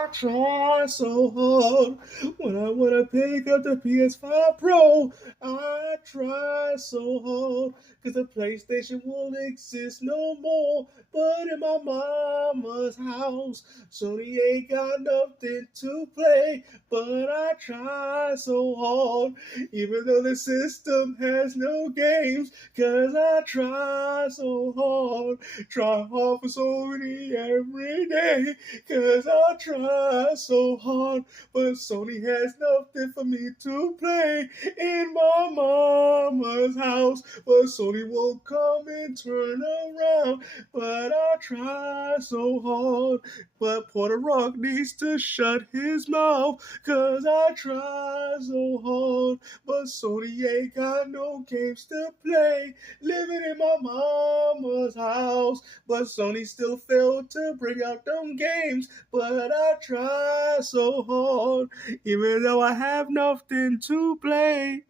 I try so hard when I wanna pick up the PS5 Pro. I try so hard cause the PlayStation won't exist no more. But in my mama's house, Sony ain't got nothing to play. But I try so hard, even though the system has no games. Cause I try so hard, try hard for Sony every day. Cause I try so hard, but Sony has nothing for me to play in my mama's house. But Sony won't come and turn around. But I try so hard. But Puerto Rock needs to shut his mouth. Cause I try so hard. But Sony ain't got no games to play. Living in my mama's house. But Sony still failed to bring out them games. But I try so hard, even though I have nothing to play.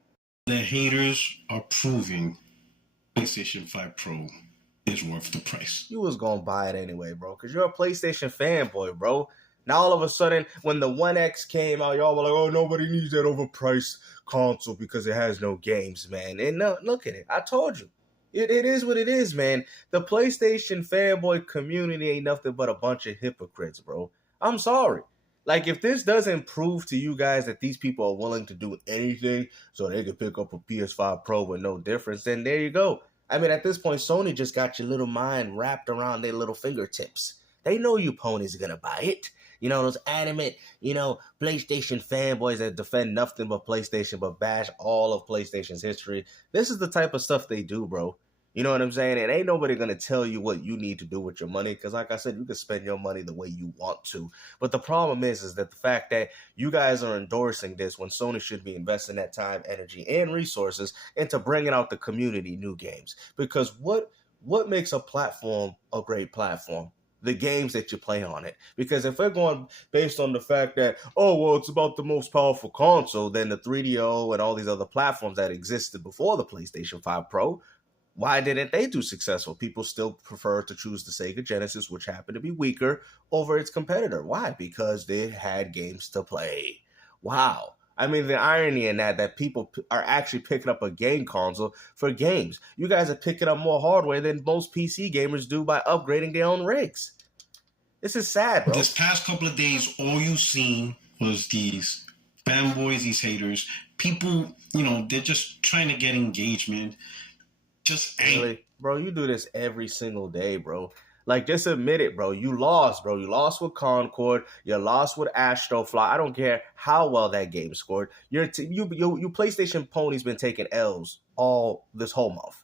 The haters are proving PlayStation 5 Pro is worth the price. You was gonna buy it anyway, bro, because you're a PlayStation fanboy, bro. Now all of a sudden, when the 1X came out, y'all were like, oh, nobody needs that overpriced console because it has no games, man. And no, look at it. I told you. It is what it is, man. The PlayStation fanboy community ain't nothing but a bunch of hypocrites, bro. I'm sorry. Like, if this doesn't prove to you guys that these people are willing to do anything so they can pick up a PS5 Pro with no difference, then there you go. I mean, at this point, Sony just got your little mind wrapped around their little fingertips. They know you ponies are going to buy it. You know, those animate, PlayStation fanboys that defend nothing but PlayStation but bash all of PlayStation's history. This is the type of stuff they do, bro. You know what I'm saying? And ain't nobody going to tell you what you need to do with your money because, like I said, you can spend your money the way you want to. But the problem is that the fact that you guys are endorsing this when Sony should be investing that time, energy, and resources into bringing out the community new games. Because what makes a platform a great platform? The games that you play on it. Because if we're going based on the fact that, oh, well, it's about the most powerful console, then the 3DO and all these other platforms that existed before the PlayStation 5 Pro, why didn't they do successful? People still prefer to choose the Sega Genesis, which happened to be weaker, over its competitor. Why? Because they had games to play. Wow. I mean, the irony in that people are actually picking up a game console for games. You guys are picking up more hardware than most PC gamers do by upgrading their own rigs. This is sad, bro. This past couple of days, all you've seen was these fanboys, these haters. People, they're just trying to get engagement. Just really, bro, you do this every single day, bro. Like, just admit it, bro. You lost, bro. You lost with Concord. You lost with Astrofly. I don't care how well that game scored. You PlayStation pony's been taking L's all this whole month,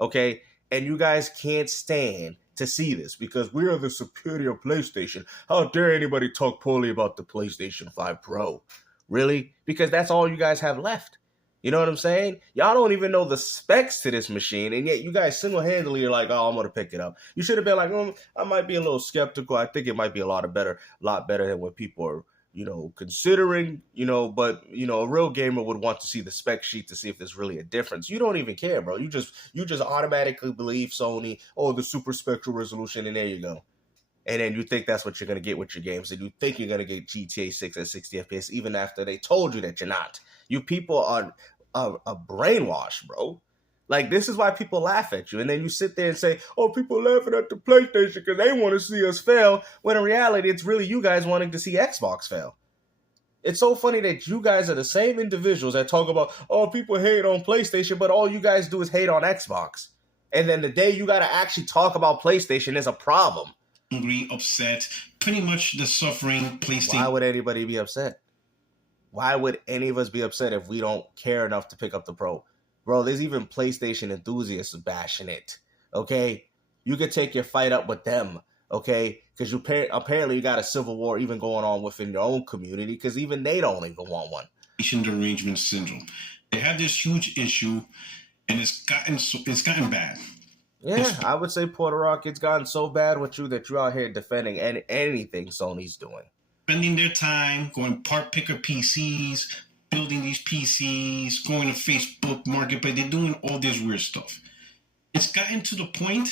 okay? And you guys can't stand to see this because we are the superior PlayStation. How dare anybody talk poorly about the PlayStation 5 Pro? Really? Because that's all you guys have left. You know what I'm saying? Y'all don't even know the specs to this machine, and yet you guys single-handedly are like, oh, I'm going to pick it up. You should have been like, I might be a little skeptical. I think it might be a lot better than what people are, considering, but, a real gamer would want to see the spec sheet to see if there's really a difference. You don't even care, bro. You just automatically believe Sony, oh, the super spectral resolution, and there you go. And then you think that's what you're going to get with your games, and you think you're going to get GTA 6 at 60 FPS even after they told you that you're not. You people are a brainwash, bro. Like, this is why people laugh at you. And then you sit there and say, oh, people laughing at the PlayStation because they want to see us fail. When in reality, it's really you guys wanting to see Xbox fail. It's so funny that you guys are the same individuals that talk about, oh, people hate on PlayStation, but all you guys do is hate on Xbox. And then the day you got to actually talk about PlayStation is a problem. Angry, upset, pretty much the suffering PlayStation. Why would anybody be upset? Why would any of us be upset if we don't care enough to pick up the Pro? Bro, there's even PlayStation enthusiasts bashing it, okay? You could take your fight up with them, okay? Because apparently you got a civil war even going on within your own community because even they don't even want one. Derangement syndrome. They have this huge issue, and it's gotten bad. Yeah, I would say, Puerto Rock, it's gotten so bad with you that you're out here defending anything Sony's doing. Spending their time going part picker PCs, building these PCs, going to Facebook Marketplace. They're doing all this weird stuff. It's gotten to the point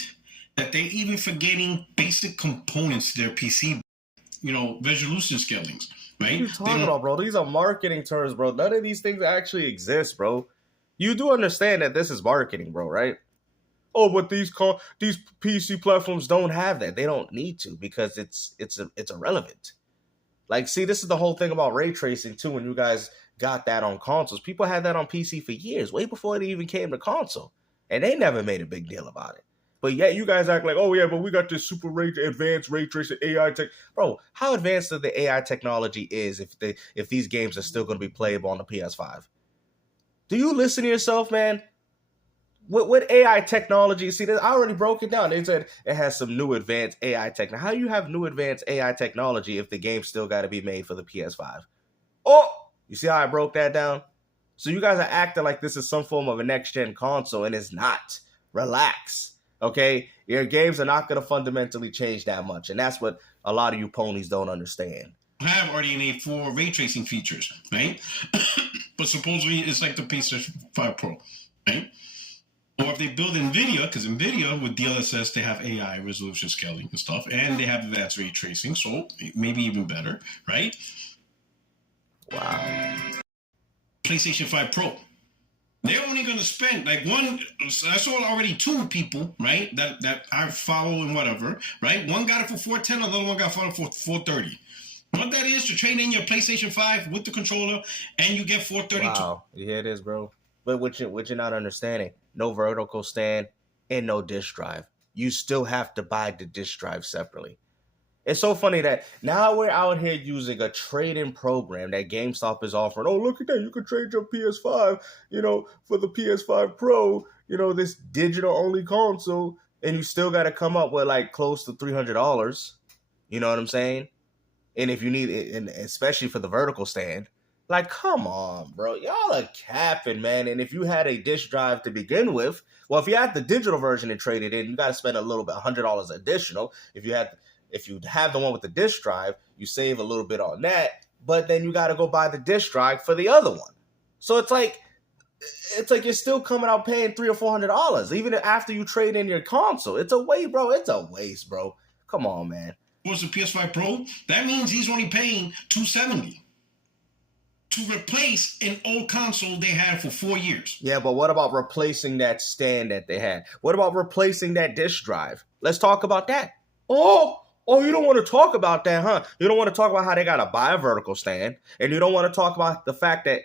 that they're even forgetting basic components to their PC. resolution scalings, What are right? you talking about, bro? These are marketing terms, bro. None of these things actually exist, bro. You do understand that this is marketing, bro, right? Oh, but these PC platforms don't have that. They don't need to because it's irrelevant. Like, see, this is the whole thing about ray tracing too. When you guys got that on consoles, people had that on PC for years, way before it even came to console, and they never made a big deal about it. But yet you guys act like, oh yeah, but we got this advanced ray tracing AI tech. Bro, how advanced the AI technology is if these games are still going to be playable on the PS5? Do you listen to yourself, man? What AI technology? See, I already broke it down. They said it has some new advanced AI technology. How do you have new advanced AI technology if the game still got to be made for the PS5? Oh, you see how I broke that down? So you guys are acting like this is some form of a next-gen console, and it's not. Relax, okay? Your games are not going to fundamentally change that much, and that's what a lot of you ponies don't understand. Have RDNA 4 ray tracing features, right? But supposedly it's like the PS5 Pro, right? Or if they build NVIDIA, because NVIDIA with DLSS, they have AI resolution scaling and stuff, and they have advanced ray tracing, so maybe even better, right? Wow. PlayStation 5 Pro. They're only going to spend like one. I saw already two people, right, that I follow and whatever, right? One got it for $410, another one got it for $430. What that is to trade in your PlayStation 5 with the controller, and you get $432. Wow, you hear this, bro? But what you're not understanding, no vertical stand and no disk drive. You still have to buy the disk drive separately. It's so funny that now we're out here using a trade-in program that GameStop is offering. Oh, look at that. You can trade your PS5, for the PS5 Pro, this digital-only console, and you still got to come up with like close to $300. You know what I'm saying? And if you need it, and especially for the vertical stand, like, come on, bro. Y'all are capping, man. And if you had a disk drive to begin with, well, if you had the digital version and trade it in, you got to spend a little bit, $100 additional. If you have the one with the disk drive, you save a little bit on that, but then you got to go buy the disk drive for the other one. So it's like you're still coming out paying $300 or $400 even after you trade in your console. It's a waste, bro. It's a waste, bro. Come on, man. What's the PS5 Pro? That means he's only paying $270 to replace an old console they had for 4 years. Yeah, but what about replacing that stand that they had? What about replacing that disk drive? Let's talk about that. Oh, you don't want to talk about that, huh? You don't want to talk about how they got to buy a vertical stand, and you don't want to talk about the fact that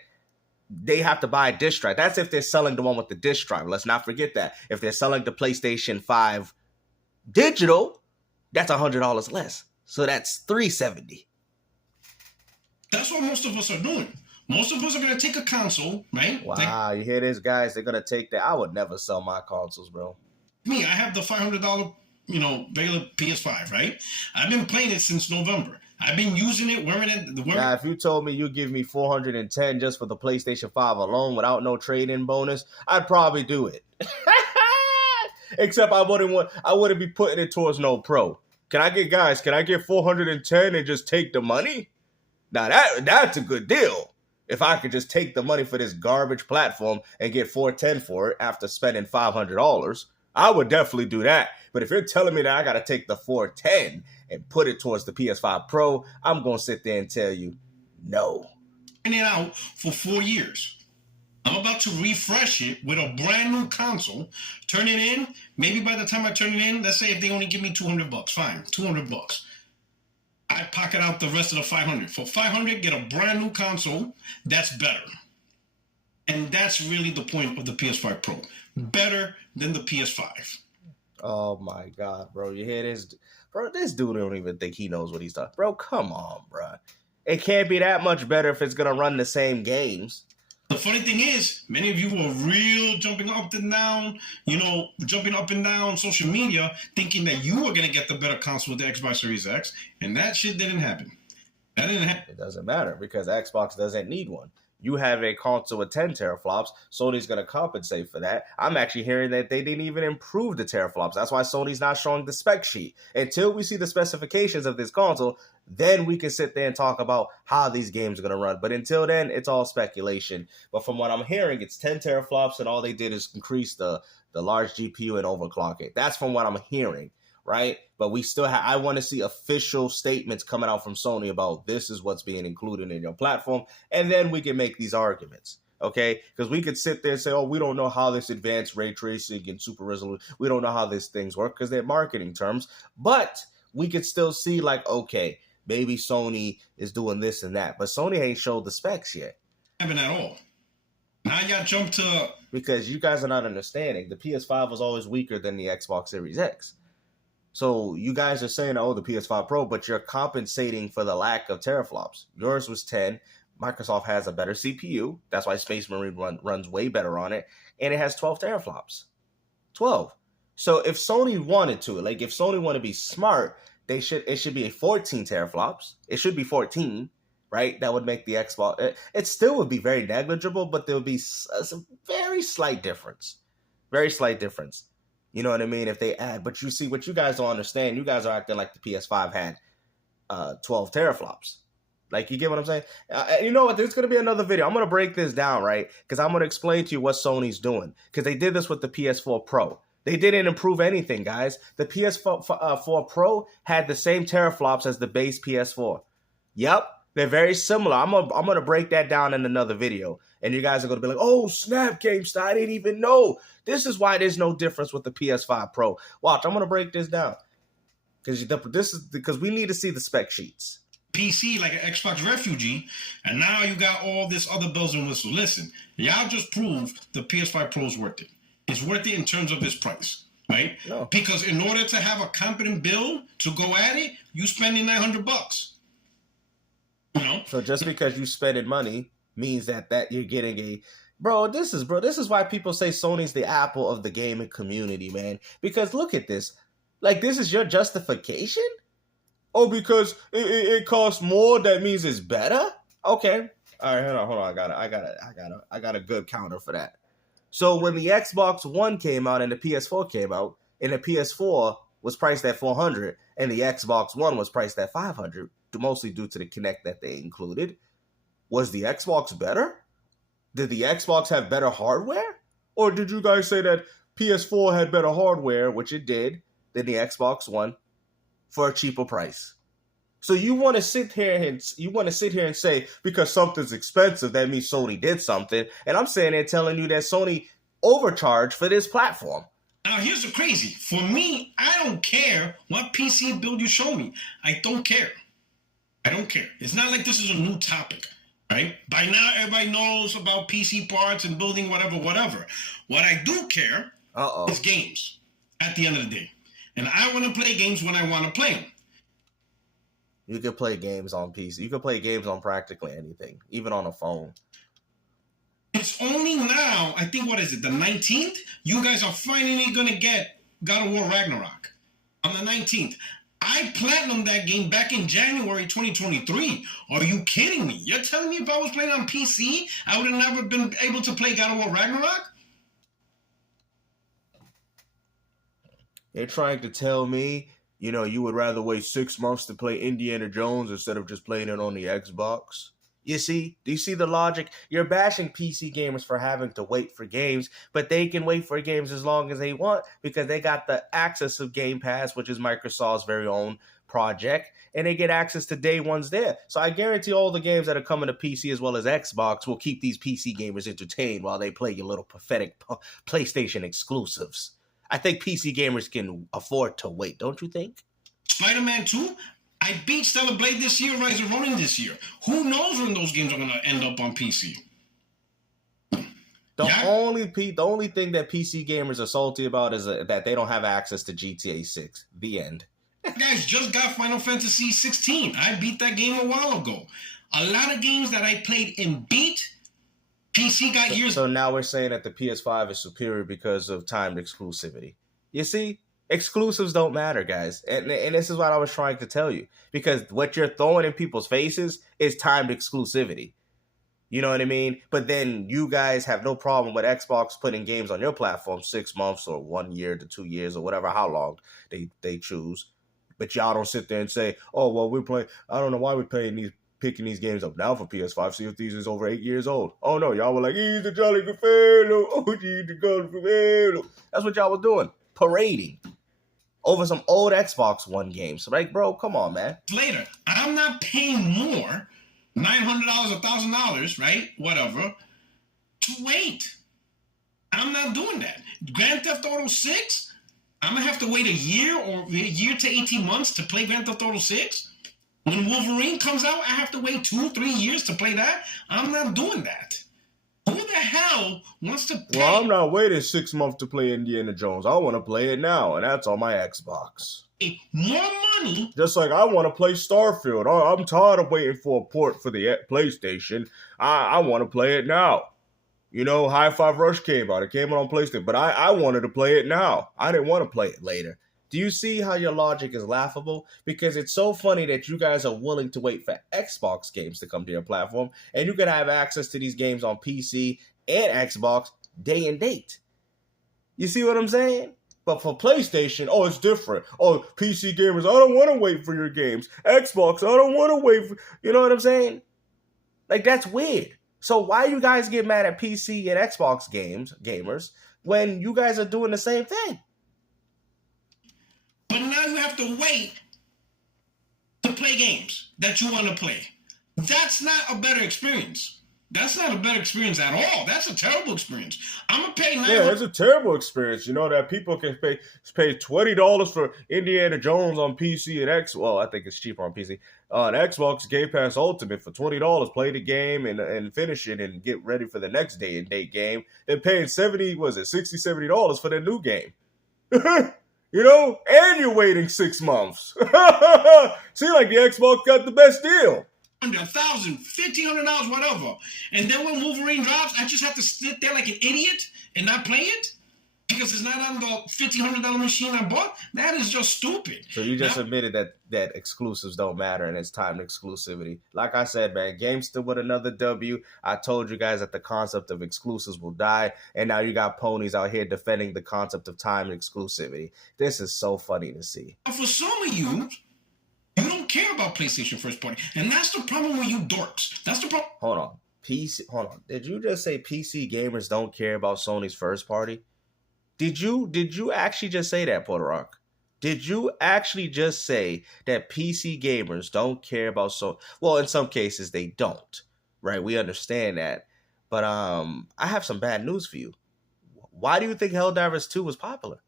they have to buy a disk drive. That's if they're selling the one with the disk drive. Let's not forget that. If they're selling the PlayStation 5 digital, that's $100 less. So that's $370. That's what most of us are doing. Most of us are going to take a console, right? Wow, you hear this, guys? They're going to take that. I would never sell my consoles, bro. Me, I have the $500, regular PS5, right? I've been playing it since November. I've been using it, wearing it. Now, if you told me you give me $410 just for the PlayStation 5 alone without no trade-in bonus, I'd probably do it. Except I wouldn't be putting it towards no Pro. Can I get $410 and just take the money? Now that's a good deal. If I could just take the money for this garbage platform and get $410 for it after spending $500, I would definitely do that. But if you're telling me that I got to take the $410 and put it towards the PS5 Pro, I'm going to sit there and tell you, no. It out for 4 years. I'm about to refresh it with a brand new console, turn it in. Maybe by the time I turn it in, let's say if they only give me $200, fine, $200. I pocket out the rest of the $500. For $500, get a brand new console that's better. And that's really the point of the PS5 Pro. Better than the PS5. Oh my God, bro. You hear this? Bro, this dude don't even think he knows what he's talking. Bro, come on, bro. It can't be that much better if it's going to run the same games. The funny thing is, many of you were real jumping up and down social media, thinking that you were going to get the better console with the Xbox Series X, and that shit didn't happen. It doesn't matter because Xbox doesn't need one. You have a console with 10 teraflops. Sony's going to compensate for that. I'm actually hearing that they didn't even improve the teraflops. That's why Sony's not showing the spec sheet. Until we see the specifications of this console, then we can sit there and talk about how these games are going to run. But until then, it's all speculation. But from what I'm hearing, it's 10 teraflops, and all they did is increase the large GPU and overclock it. That's from what I'm hearing. right? But we still have, I want to see official statements coming out from Sony about this is what's being included in your platform. And then we can make these arguments, okay? Because we could sit there and say, oh, we don't know how this advanced ray tracing and super resolution, we don't know how these things work because they're marketing terms. But we could still see like, okay, maybe Sony is doing this and that. But Sony ain't showed the specs yet. Haven't at all. Now y'all jump to... Because you guys are not understanding. The PS5 was always weaker than the Xbox Series X. So you guys are saying, oh, the PS5 Pro, but you're compensating for the lack of teraflops. Yours was 10. Microsoft has a better CPU. That's why Space Marine runs way better on it. And it has 12 teraflops. 12. So if Sony wanted to, like if Sony wanted to be smart, it should be a 14 teraflops. It should be 14, right? That would make the Xbox, it still would be very negligible, but there would be a very slight difference. Very slight difference. You know what I mean? If they add, but you see what you guys don't understand, you guys are acting like the PS5 had 12 teraflops. Like, you get what I'm saying? You know what? There's going to be another video. I'm going to break this down, right? Because I'm going to explain to you what Sony's doing. Because they did this with the PS4 Pro. They didn't improve anything, guys. The PS4 Pro had the same teraflops as the base PS4. Yep, they're very similar. I'm gonna break that down in another video. And you guys are going to be like, oh, snap, GameStar, I didn't even know. This is why there's no difference with the PS5 Pro. Watch, I'm going to break this down. Because we need to see the spec sheets. PC like an Xbox refugee, and now you got all this other bells and whistles. Listen, y'all just proved the PS5 Pro is worth it. It's worth it in terms of its price, right? No. Because in order to have a competent build to go at it, you spending $900. You know? So just because you spending money means that you're getting a... Bro, this is why people say Sony's the Apple of the gaming community, man. Because look at this. Like, this is your justification? Oh, because it costs more, that means it's better? Okay. All right, hold on. I got a good counter for that. So when the Xbox One came out and the PS4 came out, and the PS4 was priced at $400 and the Xbox One was priced at $500, mostly due to the Kinect that they included, was the Xbox better? Did the Xbox have better hardware? Or did you guys say that PS4 had better hardware, which it did, than the Xbox One for a cheaper price? So you want to sit here and say because something's expensive, that means Sony did something. And I'm saying they're telling you that Sony overcharged for this platform. Now, here's the crazy. For me, I don't care what PC build you show me. I don't care. I don't care. It's not like this is a new topic, right? By now, everybody knows about PC parts and building whatever. What I do care is games at the end of the day. And I want to play games when I want to play them. You can play games on PC. You can play games on practically anything, even on a phone. It's only now, I think, what is it, the 19th? You guys are finally going to get God of War Ragnarok on the 19th. I platinumed that game back in January 2023. Are you kidding me? You're telling me if I was playing on PC, I would have never been able to play God of War Ragnarok? They're trying to tell me, you know, you would rather wait 6 months to play Indiana Jones instead of just playing it on the Xbox. You see? Do you see the logic? You're bashing PC gamers for having to wait for games, but they can wait for games as long as they want because they got the access of Game Pass, which is Microsoft's very own project, and they get access to day ones there. So I guarantee all the games that are coming to PC as well as Xbox will keep these PC gamers entertained while they play your little pathetic PlayStation exclusives. I think PC gamers can afford to wait, don't you think? Spider-Man 2? I beat Stellar Blade this year, Rise of Ronin this year. Who knows when those games are going to end up on PC? The only thing that PC gamers are salty about is that they don't have access to GTA 6. The end. Guys, just got Final Fantasy 16. I beat that game a while ago. A lot of games that I played and beat, PC got years. So now we're saying that the PS5 is superior because of timed exclusivity. You see? Exclusives don't matter, guys. And this is what I was trying to tell you. Because what you're throwing in people's faces is timed exclusivity. You know what I mean? But then you guys have no problem with Xbox putting games on your platform 6 months or 1 year to 2 years or whatever, how long they choose. But y'all don't sit there and say, oh, well, we're playing. I don't know why we're picking these games up now for PS5. See if these is over 8 years old. Oh, no. Y'all were like, he's the Jolly good fellow. Oh, he's the good fellow. That's what y'all was doing. Parading. over some old Xbox One games. Like, bro, come on, man. Later, I'm not paying more, $900, $1,000, right? Whatever, to wait. I'm not doing that. Grand Theft Auto 6, I'm going to have to wait a year or a year to 18 months to play Grand Theft Auto 6. When Wolverine comes out, I have to wait 2-3 years to play that. I'm not doing that. Who the hell wants to pay? Well, I'm not waiting 6 months to play Indiana Jones. I want to play it now, and that's on my Xbox. More money. Just like I want to play Starfield. I'm tired of waiting for a port for the PlayStation. I want to play it now. You know, Hi-Fi Rush came out. It came out on PlayStation, but I wanted to play it now. I didn't want to play it later. Do you see how your logic is laughable? Because it's so funny that you guys are willing to wait for Xbox games to come to your platform, and you can have access to these games on PC and Xbox day and date. You see what I'm saying? But for PlayStation, oh, it's different. Oh, PC gamers, I don't want to wait for your games. Xbox, I don't want to wait for... You know what I'm saying? Like, that's weird. So why you guys get mad at PC and Xbox gamers, when you guys are doing the same thing? But now you have to wait to play games that you want to play. That's not a better experience. That's not a better experience at all. That's a terrible experience. I'm going to pay $900. Yeah, it's a terrible experience. You know, that people can pay $20 for Indiana Jones on PC and X. Well, I think it's cheaper on PC. On Xbox Game Pass Ultimate for $20. Play the game and finish it and get ready for the next day and date game. They're paying $70 for the new game. You know, and you're waiting 6 months. Seems like the Xbox got the best deal. $1,000, $1,500, whatever. And then when Wolverine drops, I just have to sit there like an idiot and not play it? Because it's not on the $1,500 machine I bought? That is just stupid. So you just admitted that exclusives don't matter and it's timed exclusivity. Like I said, man, GameStop with another W. I told you guys that the concept of exclusives will die, and now you got ponies out here defending the concept of timed exclusivity. This is so funny to see. For some of you don't care about PlayStation first party, and that's the problem with you dorks. That's the problem. Hold on. Did you just say PC gamers don't care about Sony's first party? Did you actually just say that, Puerto Rock? Did you actually just say that PC gamers don't care about Sony? Well, in some cases they don't, right? We understand that. But I have some bad news for you. Why do you think Helldivers 2 was popular?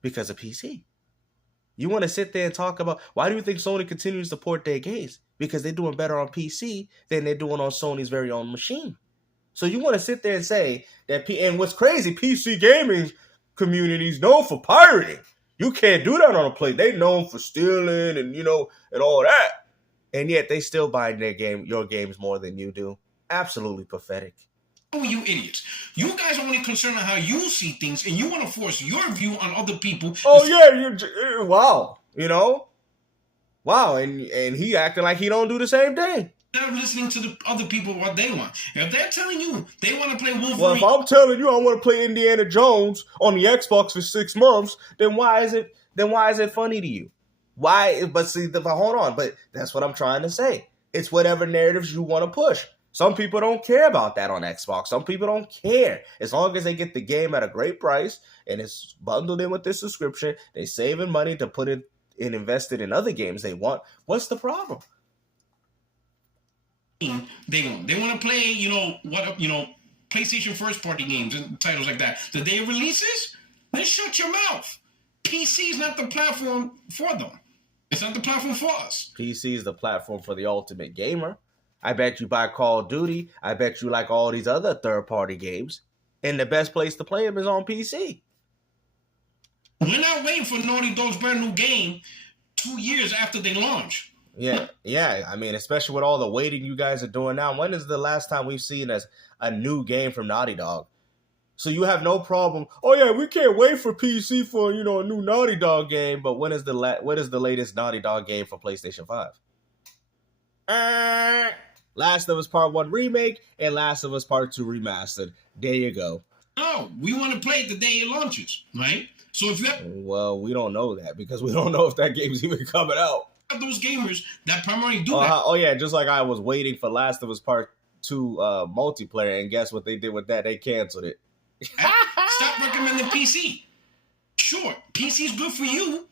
Because of PC. You want to sit there and talk about, why do you think Sony continues to port their games? Because they're doing better on PC than they're doing on Sony's very own machine. So you want to sit there and say that, and what's crazy, PC gaming community's known for pirating. You can't do that on a play. They known for stealing and, you know, and all that. And yet they still buy your games more than you do. Absolutely pathetic. Oh, you idiots. You guys are only concerned on how you see things, and you want to force your view on other people. Oh, yeah, wow. You know? Wow, and he acting like he don't do the same thing. Not listening to the other people what they want. If they're telling you they want to play Wolverine... Well, if I'm telling you I want to play Indiana Jones on the Xbox for 6 months, then why is it funny to you? Why? But see, hold on. But that's what I'm trying to say. It's whatever narratives you want to push. Some people don't care about that on Xbox. Some people don't care. As long as they get the game at a great price and it's bundled in with their subscription, they saving money to put it and invest it in other games they want. What's the problem? They want. They want to play, PlayStation first party games and titles like that. The day it releases, then shut your mouth. PC is not the platform for them. It's not the platform for us. PC is the platform for the ultimate gamer. I bet you buy Call of Duty. I bet you like all these other third-party games. And the best place to play them is on PC. We're not waiting for Naughty Dog's brand new game 2 years after they launch. Yeah. I mean, especially with all the waiting you guys are doing now. When is the last time we've seen a new game from Naughty Dog? So you have no problem. Oh yeah, we can't wait for PC for a new Naughty Dog game. But when is the latest Naughty Dog game for PlayStation 5? Last of Us Part 1 remake and Last of Us Part 2 remastered. There you go. Oh, we want to play it the day it launches, right? So if you have... Well, we don't know that because we don't know if that game's even coming out. Those gamers that primarily do that. Oh yeah, just like I was waiting for Last of Us Part 2 multiplayer, and guess what they did with that? They canceled it. Stop recommending PC. Sure, PC is good for you,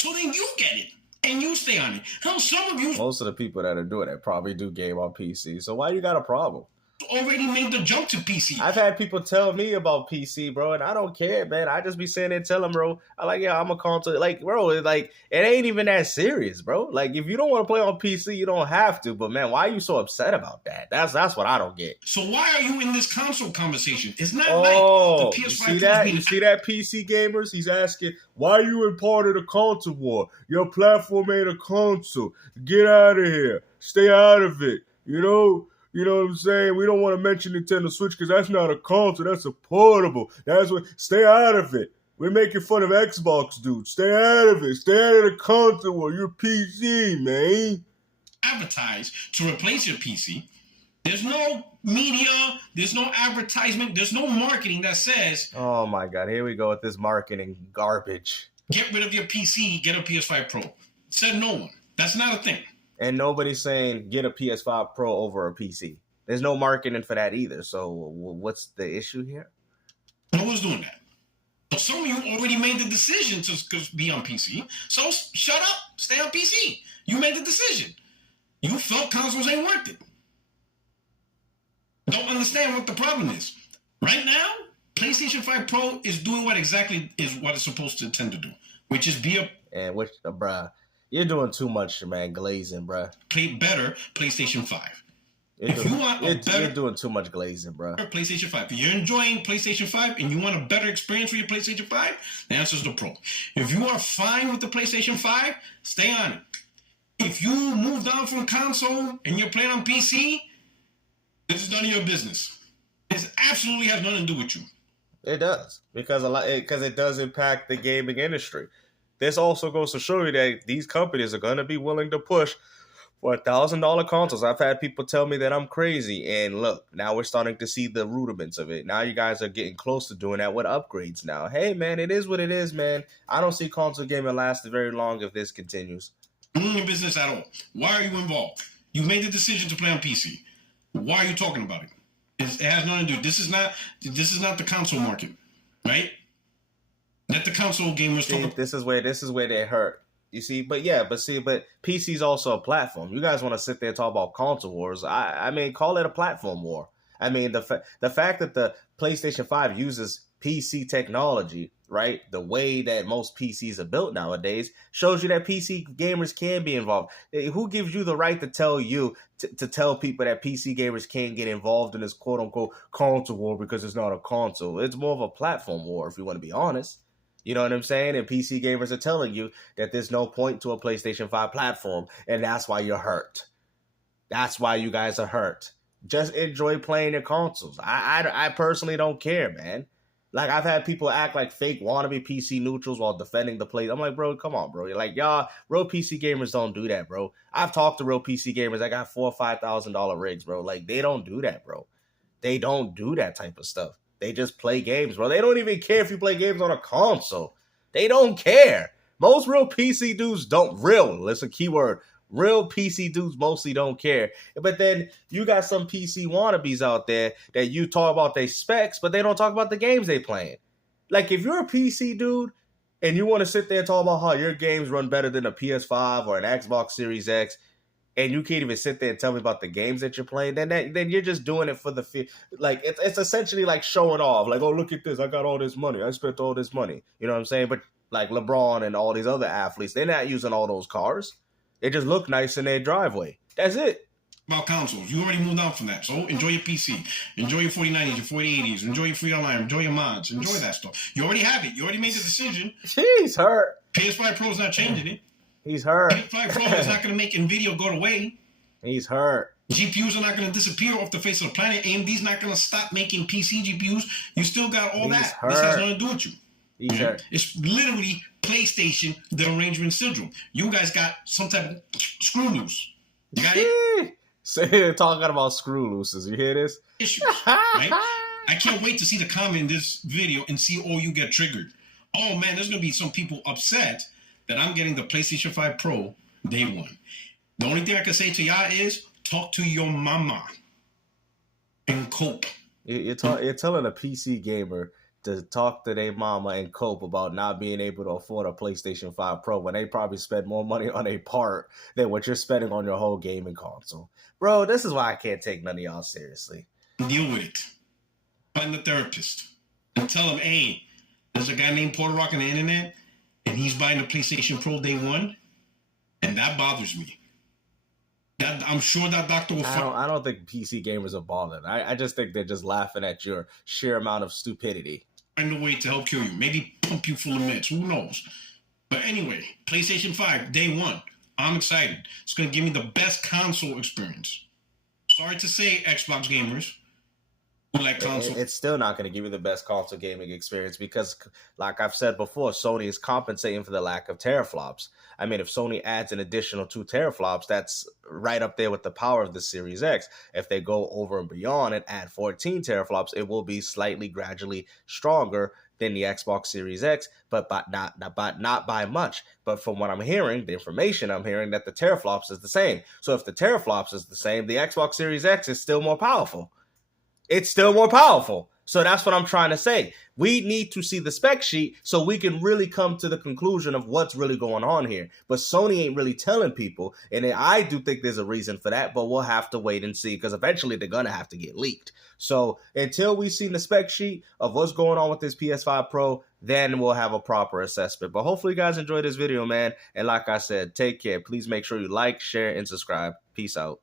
so then you get it. And you stay on it. Hell, some of you Most of the people that are doing it probably do game on PC. So why you got a problem? already made the jump to PC. I've had people tell me about PC, bro, and I don't care, man. I just be saying and tell them, bro. I like, yeah, I'm a console. Like, bro, it ain't even that serious, bro. Like, if you don't want to play on PC, you don't have to. But man, why are you so upset about that? That's what I don't get. So why are you in this console conversation? It's not like the PS5 you see that? You see that, PC gamers? He's asking, why are you in part of the console war? Your platform ain't a console. Get out of here. Stay out of it. You know what I'm saying? We don't want to mention Nintendo Switch because that's not a console. That's a portable. That's what. Stay out of it. We're making fun of Xbox, dude. Stay out of it. Stay out of the console war. You're PC, man. Advertise to replace your PC. There's no media. There's no advertisement. There's no marketing that says, oh my God, here we go with this marketing garbage. Get rid of your PC. Get a PS5 Pro. Said no one. That's not a thing. And nobody's saying get a PS5 Pro over a PC. There's no marketing for that either. So what's the issue here? No one's doing that. But some of you already made the decision to be on PC. So shut up. Stay on PC. You made the decision. You felt consoles ain't worth it. Don't understand what the problem is. Right now, PlayStation 5 Pro is doing what exactly is what it's supposed to intend to do, which is be a... And which, bruh. You're doing too much, man, glazing, bro. Play better PlayStation 5. You're doing too much glazing, bro. PlayStation 5. If you're enjoying PlayStation 5 and you want a better experience for your PlayStation 5, the answer is the Pro. If you are fine with the PlayStation 5, stay on it. If you moved on from console and you're playing on PC, this is none of your business. It absolutely has nothing to do with you. It does, because it does impact the gaming industry. This also goes to show you that these companies are going to be willing to push for $1,000 consoles. I've had people tell me that I'm crazy. And look, now we're starting to see the rudiments of it. Now you guys are getting close to doing that with upgrades now. Hey, man, it is what it is, man. I don't see console gaming last very long if this continues. None of your business at all. Why are you involved? You made the decision to play on PC. Why are you talking about it? It has nothing to do. This is not the console market, right? Let the console gamers talk. This is where they hurt. You see, but PC is also a platform. You guys want to sit there and talk about console wars? I mean, call it a platform war. I mean, the fact that the PlayStation 5 uses PC technology, right? The way that most PCs are built nowadays shows you that PC gamers can be involved. Who gives you the right to tell you to tell people that PC gamers can't get involved in this quote unquote console war because it's not a console? It's more of a platform war, if you want to be honest. You know what I'm saying? And PC gamers are telling you that there's no point to a PlayStation 5 platform, and that's why you're hurt. That's why you guys are hurt. Just enjoy playing your consoles. I personally don't care, man. Like, I've had people act like fake wannabe PC neutrals while defending the play. I'm like, bro, come on, bro. You're like, y'all, real PC gamers don't do that, bro. I've talked to real PC gamers. I got $4,000 or $5,000 rigs, bro. Like, they don't do that, bro. They don't do that type of stuff. They just play games, bro. They don't even care if you play games on a console. They don't care. Most real PC dudes don't. Listen, keyword. Real PC dudes mostly don't care. But then you got some PC wannabes out there that you talk about their specs, but they don't talk about the games they playing. Like, if you're a PC dude and you want to sit there and talk about how your games run better than a PS5 or an Xbox Series X, and you can't even sit there and tell me about the games that you're playing, then you're just doing it for the like it's essentially like showing off. Like, oh, look at this, I got all this money, I spent all this money. You know what I'm saying? But like LeBron and all these other athletes, they're not using all those cars. They just look nice in their driveway. That's it. About consoles, you already moved on from that. So enjoy your PC, enjoy your 4090s, your 4080s, enjoy your free online, enjoy your mods, enjoy that stuff. You already have it. You already made the decision. He's hurt. PS5 Pro is not changing it. He's hurt. PS5 Pro is not going to make NVIDIA go away. He's hurt. GPUs are not going to disappear off the face of the planet. AMD's not going to stop making PC GPUs. You still got all that. Hurt. This has nothing to do with you. He's hurt. It's literally PlayStation, the arrangement syndrome. You guys got some type of screw loose. You got it? So talking about screw looses. You hear this? Issues, right? I can't wait to see the comment in this video and see all you get triggered. Oh man, there's going to be some people upset that I'm getting the PlayStation 5 Pro day one. The only thing I can say to y'all is talk to your mama and cope. You're telling a PC gamer to talk to their mama and cope about not being able to afford a PlayStation 5 Pro when they probably spend more money on a part than what you're spending on your whole gaming console. Bro, this is why I can't take none of y'all seriously. Deal with it. Find the therapist and tell him, hey, there's a guy named Puerto on the internet and he's buying a PlayStation Pro day one, and that bothers me. I'm sure that doctor will I don't think PC gamers are balling. I just think they're just laughing at your sheer amount of stupidity. Find a way to help kill you. Maybe pump you full of meds. Who knows? But anyway, PlayStation 5, day one. I'm excited. It's going to give me the best console experience. Sorry to say, Xbox gamers who like console. It's still not going to give you the best console gaming experience because, like I've said before, Sony is compensating for the lack of teraflops. I mean, if Sony adds an additional 2 teraflops, that's right up there with the power of the Series X. If they go over and beyond and add 14 teraflops, it will be slightly gradually stronger than the Xbox Series X, but not by much. But from what I'm hearing, the information I'm hearing, that the teraflops is the same. So if the teraflops is the same, the Xbox Series X is still more powerful. It's still more powerful. So that's what I'm trying to say. We need to see the spec sheet so we can really come to the conclusion of what's really going on here. But Sony ain't really telling people, and I do think there's a reason for that, but we'll have to wait and see because eventually they're going to have to get leaked. So until we see the spec sheet of what's going on with this PS5 Pro, then we'll have a proper assessment. But hopefully you guys enjoyed this video, man. And like I said, take care. Please make sure you like, share, and subscribe. Peace out.